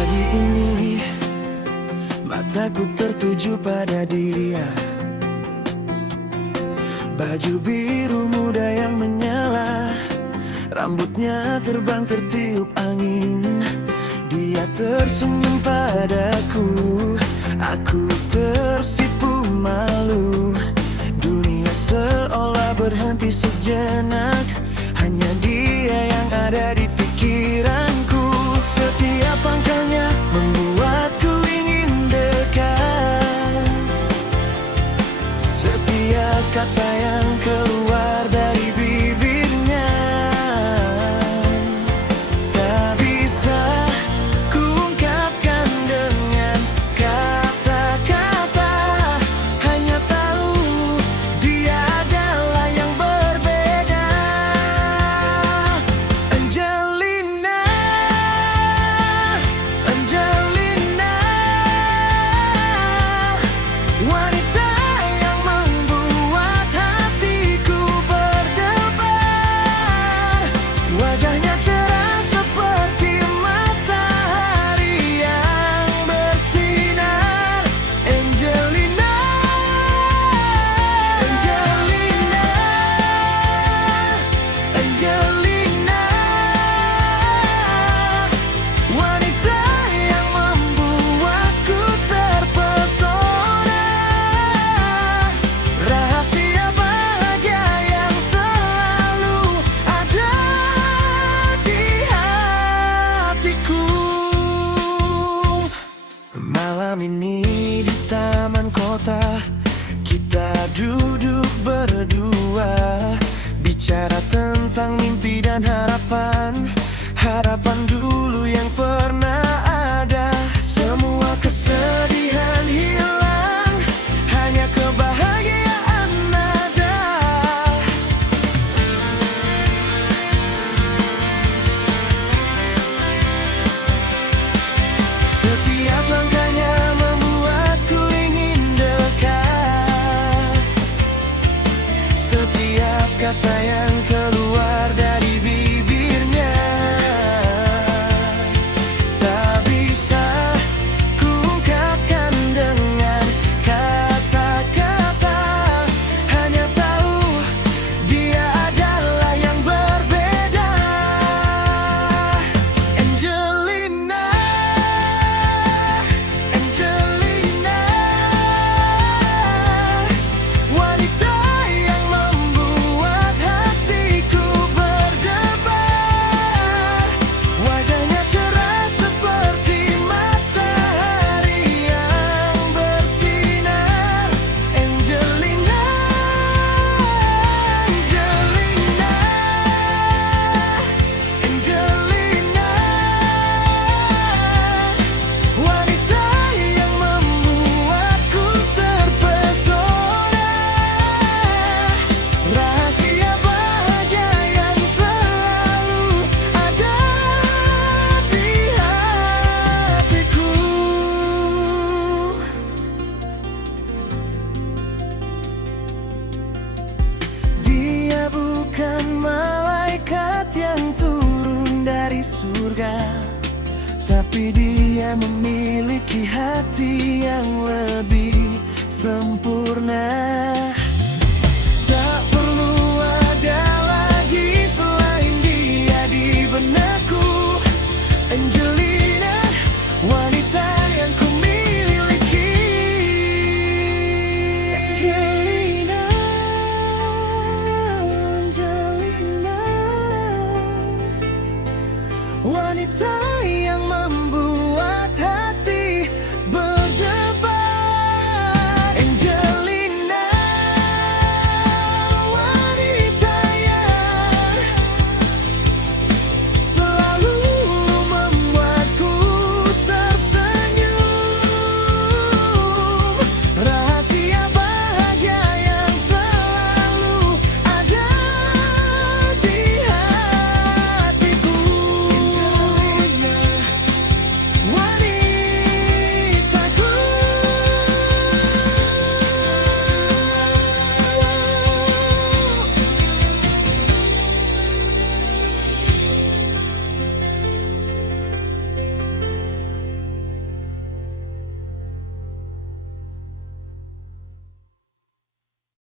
Pagi ini mataku tertuju pada dia. Baju biru muda yang menyala, rambutnya terbang tertiup angin. Dia tersenyum padaku, aku tersipu malu. Dunia seolah berhenti sejenak, hanya dia yang ada di pikiranku. Setiap langkahnya membuatku ingin dekat. Setiap kata yang keluar dari bibirnya tak bisa kuungkapkan dengan kata-kata. Hanya tahu dia adalah yang berbeda. Angelina, Angelina, wanita yang membuat hatiku berdebar. Wajahnya cerah seperti matahari yang bersinar. Angelina, Angelina, Angelina, wanita yang membuatku terpesona. Rahasia bahagia yang selalu ada di hatiku. Malam ini di taman kota, kita duduk berdua, bicara tentang mimpi dan harapan. Harapan dulu yang pernah ada. Semua kesedihan hilang, hanya kebahagiaan ada. Setiap langkahnya membuatku ingin dekat. Setiap kata yang keluar dari bibirnya tak bisa kuungkapkan dengan kata-kata. Hanya tahu dia adalah yang berbeda. Angelina, Angelina, wanita yang membuat hatiku berdebar. Wajahnya cerah seperti matahari yang bersinar. Angelina, Angelina, Angelina, wanita yang membuatku terpesona. Rahasia bahagia yang selalu ada di hatiku. Dia bukan malaikat yang turun dari surga, tapi dia memiliki hati yang lebih sempurna.